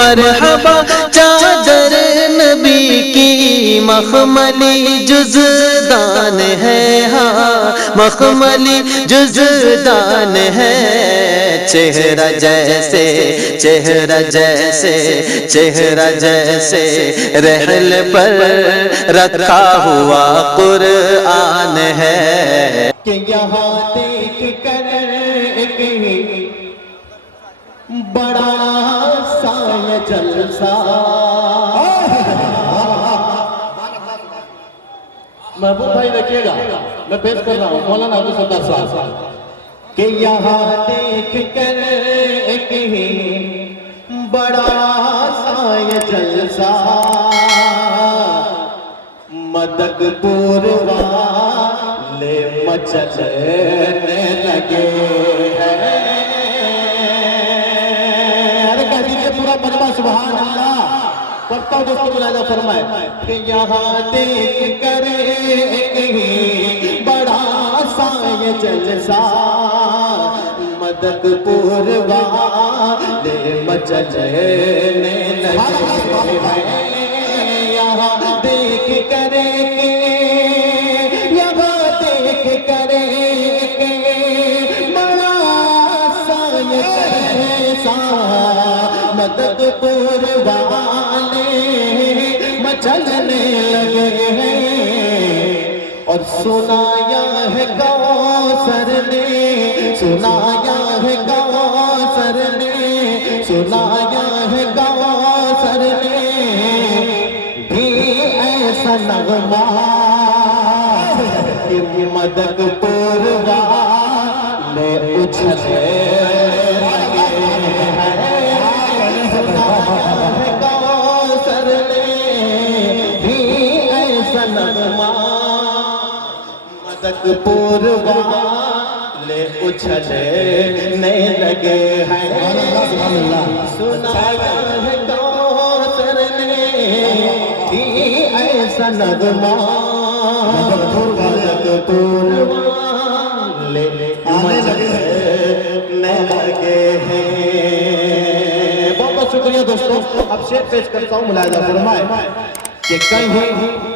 مرحبا چادر نبی کی مخملی جزدان ہے، ہاں مخملی جزدان ہے، چہرہ جیسے چہرہ جیسے چہرہ جیسے رحل پر رکھا ہوا قرآن ہے، کہ یہاں دیکھ کر ایک بڑا سا یہ جلسہ، محبوب بھائی دیکھیے گا، میں پیش کر رہا ہوں مولانا عبدالستار صاحب، کہ یہاں دیکھ کر ایک بڑا سا یہ جلسہ مدک پور والے مچلنے لگے ہیں، ارے کہہ دیجئے پورا مجمع سبحان اللہ، پڑھتا ہوں دوستوں ملاحظہ فرمائے کہ یہاں دیکھ کر بڑا سا یہ جلسہ مدک پور والے مچلنے لگے ہیں، یہاں دیکھ کر یہاں دیکھ کر بڑا سا یہ جلسہ مدد پور والے مچلنے لگے ہیں، اور سنایا ہے کوثر نے، سنایا ہے کوثر نے، سنایا ہے کوثر نے بھی ایسا نغمہ کہ مدک پور والے اچھلے لگے ہیں، سنایا ہے کوثر نے بھی ایسا نغمہ مدک پور والے اچھلنے لگے ہیں، سنایا ہے کوثر نے بھی ایسا نغمہ مدک پور والے اچھلنے لگے ہیں۔ بہت بہت شکریہ دوستوں، اب شعر پیش کرتا ہوں، ملاحظہ فرمائے کہ کہیں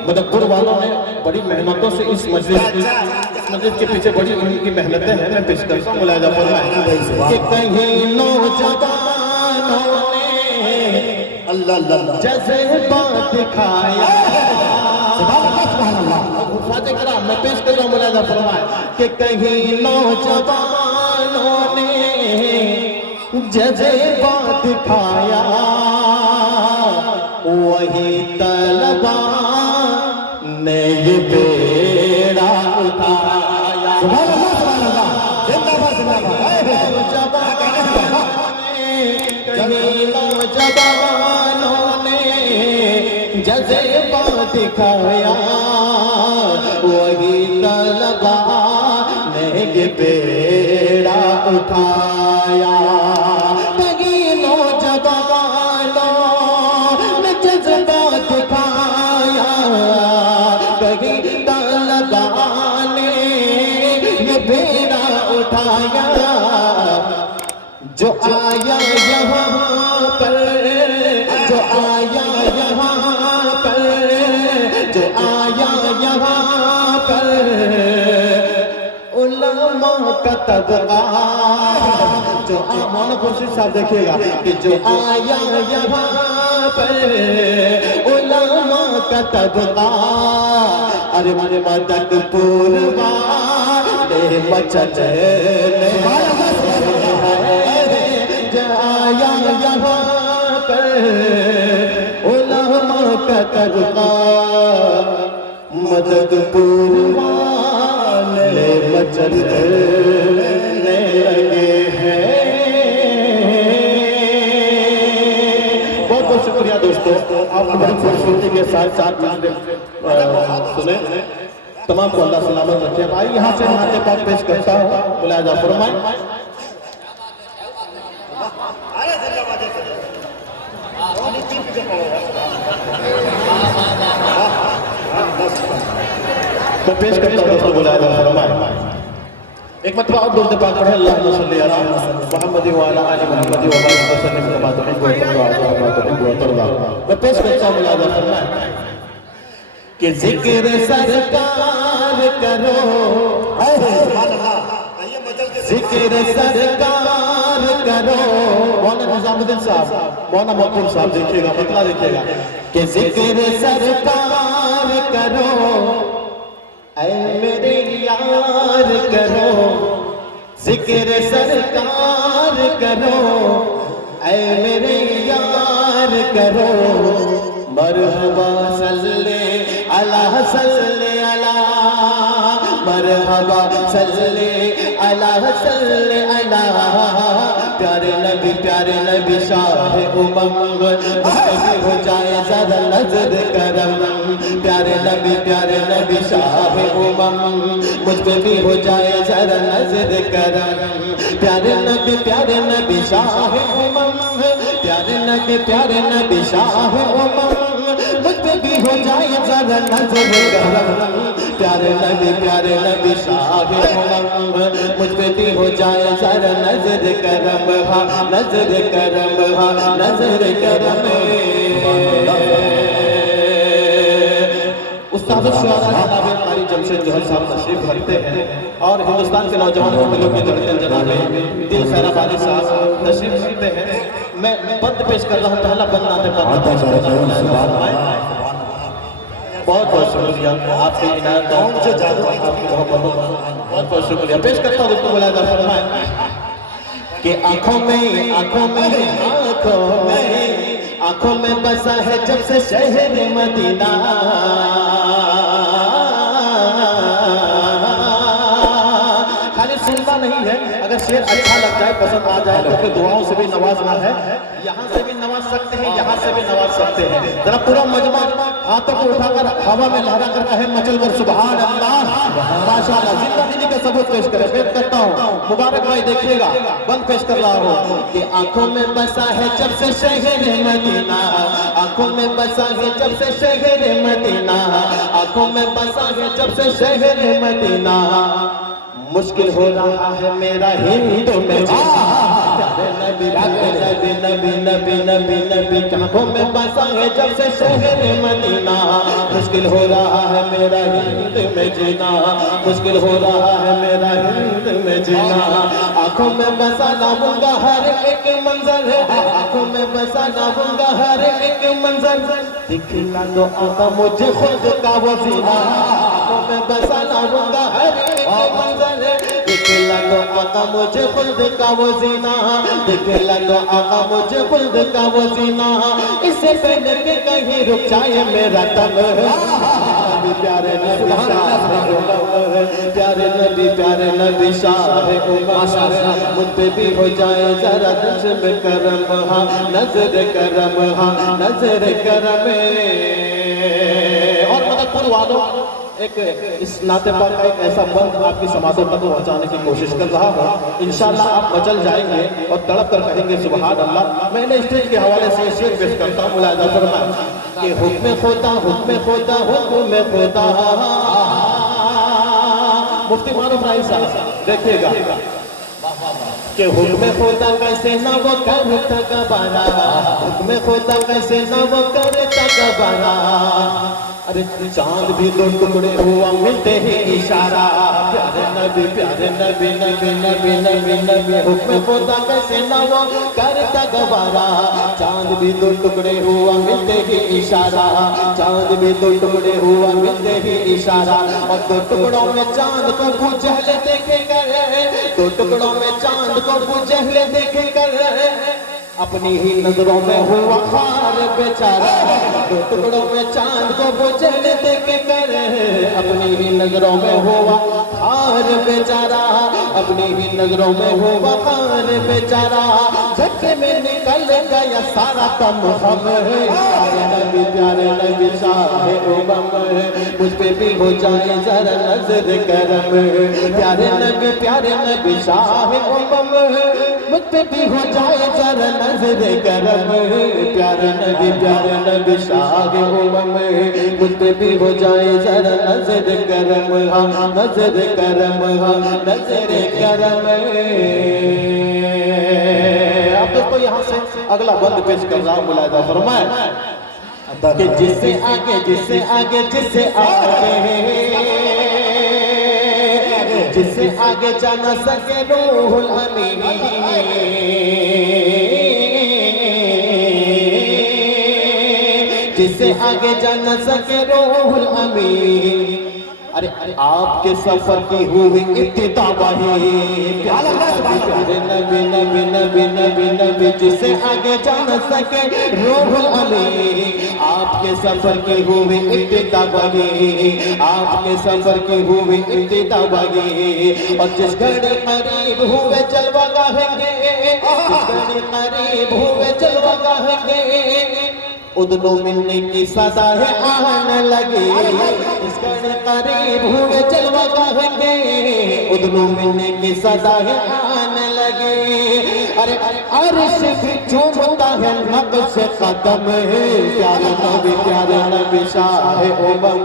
مدک پور والوں نے بڑی محنتوں سے اس مجلس کے پیچھے بڑی ان کی محنتیں ہیں، میں پیش کرتا ہوں، ملاحظہ فرمائے کہ کہیں نوجوانوں نے جذبہ دکھایا، حفاظ کرام میں پیش کر رہا ہوں، ملاحظہ فرمائے کہ کہیں نوجوانوں نے جذبہ دکھایا، وہی طلبہ نے یہ بیڑا اٹھایا، نوجوانوں نے جذبہ دکھایا، وہی طلبہ نے یہ بیڑا اٹھایا، نوجوانوں نے جذبہ دکھایا، کہیں طلبہ نے یہ بیڑا اٹھایا، جو آیا یہاں پر، جو آیا یہاں پر، جو آیا یہاں پر علماء کا طبقہ، جو مولانا خورشید صاحب دیکھیے گا کہ جو آیا یہاں پر علماء کا طبقہ، ارے مدک پور والے مچلنے جو آیا یہاں پر علماء کا طبقہ، مدک پور والے مچلنے لگے ہیں۔ بہت بہت شکریہ دوستو، آپ نے بڑی خوبصورتی کے ساتھ ساتھ سنے، تمام کو اللہ سلامت رکھے۔ بھائی یہاں سے نعت پاک پیش کرتا ہوں، ملاحظہ فرمائیں۔ میں پیش کرتا ہوں دوستوں، ملاحظہ فرمائیں ایک مرتبہ اور درود پاک پڑھیں اللہم صلی علی محمد وعلی آل محمد وبارک وسلم کما تحب وترضى میں پیش کرتا ہوں ملاحظہ فرمائیں کہ ذکر سرکار کرو ذکر سرکار کرو مولانا نظام الدین صاحب مولانا مقبول صاحب دیکھئے گا مطلع دیکھئے گا کہ ذکر سرکار کرو اے میرے یار کرو ذکر سرکار کرو اے میرے یار کرو مرحبا صلی اللہ صلی اللہ مرحبا صلی اللہ صلی اللہ پیارے نبی شاہ امم مجھ پہ بھی ہو جائے ذرا نظر کرم پیارے نبی شاہ امم مجھ پہ بھی ہو جائے ذرا نظر کرم پیارے نبی شاہ امم پیارے نبی شاہ امم مجھ پہ بھی ہو جائے ذرا نظر کرم پیارے نبی شاہ امم مجھ پہ بھی ہو جائے ذرا نظر کرم نظر کرم نظر کرم استاد الشعراء جناب قاری جمشید جوہر صاحب تشریف رکھتے ہیں اور ہندوستان کے نوجوانوں کے دلوں کی دھڑکن جناب دل خیر آبادی صاحب تشریف رکھتے ہیں میں بند پیش کر رہا ہوں پہلا بند ناتے بند پیش کر رہا ہوں بہت بہت شکریہ آپ کی عنایتوں سے جاتا ہوں آپ کی بہت بہت شکریہ پیش کرتا ہوں دکتر ملاحظہ فرمائیں کہ آنکھوں میں بسا ہے جب سے شہر مدینہ خالی سننا نہیں ہے اگر شعر اچھا لگ جائے پسند آ جائے تو پھر دعاؤں سے بھی نوازنا ہے یہاں سے بھی نواز سکتے ہیں یہاں سے بھی نواز سکتے ہیں ذرا پورا مجمع ہاتھوں کو اٹھا کر ہوا میں لہرا کر کہے مچل ور سبحان اللہ ماشاءاللہ زندہ دلی کا ثبوت پیش کرے پیش کرتا ہوں مبارک بھائی دیکھیے گا بند پیش کر رہا ہوں کہ آنکھوں میں بسا ہے جب سے شہر مدینہ آنکھوں میں بسا ہے جب سے شہر مدینہ آنکھوں میں بسا ہے جب سے شہر مدینہ مشکل ہو رہا ہے میرا ہندو میں نبی آنکھوں میں بسا ہے جب سے شہر مدینہ مشکل ہو رہا ہے میرا ہند میں جینا مشکل ہو رہا ہے میرا ہند میں جینا آنکھوں میں بسا نہ ہوں گا ہر ایک منظر آنکھوں میں بسا نہ ہوں گا ہر ایک منظر دکھلا تو آقا مجھے خود کا وہ زینہ آنکھوں میں بسا نہ ہوں گا ہر ایک منظر دکھلا تو آقا مجھے خود کا وہ زینہ دکھلا تو آقا مجھے خود کا وہ زینہ اس سے پہلے کہ کہیں رک جائے میرا تن پیارے نبی شاہ امم مجھ پہ بھی ہو جائے ذرا نظر کرم نظر کرم نظر کرم اور مدد پور والوں ایک اس نعت پاک کا ایک ایسا بند آپ کی سماعتوں تک پہنچانے کی کوشش کر رہا ہوں انشاءاللہ آپ مچل جائیں گے اور تڑپ کر کہیں گے سبحان اللہ میں نے اسٹیج کے حوالے سے یہ شعر پیش کرتا ہوں ملاحظہ فرمائیں کہ حکم خدا مفتی معروف رائی صاحب دیکھیے گا کہ حکم خدا کیسے نہ وہ کرتا گبارا حکم خدا کیسے نہ وہ کرتا گبارا ارے چاند بھی دو ٹکڑے ہوا ملتے ہی اشارہ پیارے نبی حکم خدا کیسے نہ وہ کرتا گوارا چاند بھی دو ٹکڑے ہوا ملتے ہی اشارہ چاند بھی دو ٹکڑے ہوا ملتے ہی اشارہ اور دو ٹکڑوں میں چاند کو ابو جہل دیکھے کر دو ٹکڑوں میں چاند کو ابو جہل دیکھے کر اپنی ہی نظروں میں ہوا خار بیچارہ دو ٹکڑوں میں چاند کو ابو جہل دیکھے کر اپنی ہی نظروں میں ہوا خار بیچارہ اپنی ہی نظروں میں ہوا خار بیچارہ جھٹکے میں نکل گیا سارا تم ہم پیارے نبی شاہ امم مجھ پہ بھی ہو جائے ذرا نظر کرم پیارے نبی شاہ امم مجھ پہ بھی ہو جائے ذرا نظر کرم پیارا نبی شاہ امم مجھ پہ بھی ہو جائے ذرا نظر کرم ہاں نظر کرم ہاں نظر کرم آپ کو یہاں سے اگلا بند پیش کر رہا ہوں ملاحظہ فرمائیں کہ جس سے آگے جس سے آگے جس سے آگے جا نہ سکے روح الامین جس سے آگے جا نہ سکے روح الامین ارے آپ کے سفر کی ہوئی ابتدا وہی پیارے نبی جس سے آگے جا نہ سکے روح الامین آپ کے سفر کی ہوئی ابتدا وہی آپ کے سفر کی ہوئی ابتدا وہی اور جس گھڑی قریب ہوئے جلوہ گاہیں گے جس گھڑی قریب ہوئے جلوہ گاہیں گے ادنو ملنے کی صدا ہے آنے لگی اس گھڑی قریب ہوئے جلوہ گاہیں گے ادنو ملنے کی صدا ہے آنے لگی ارے عرش بھی چومتا ہے نقش قدم پیارے نبی شاہ امم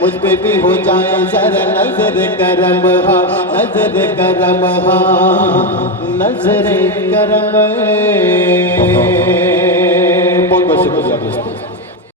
مجھ پہ بھی ہو جائے ذرا نظر کرم ہاں نظر کرم ہاں نظر کرم بہت بہت شکریہ دوستو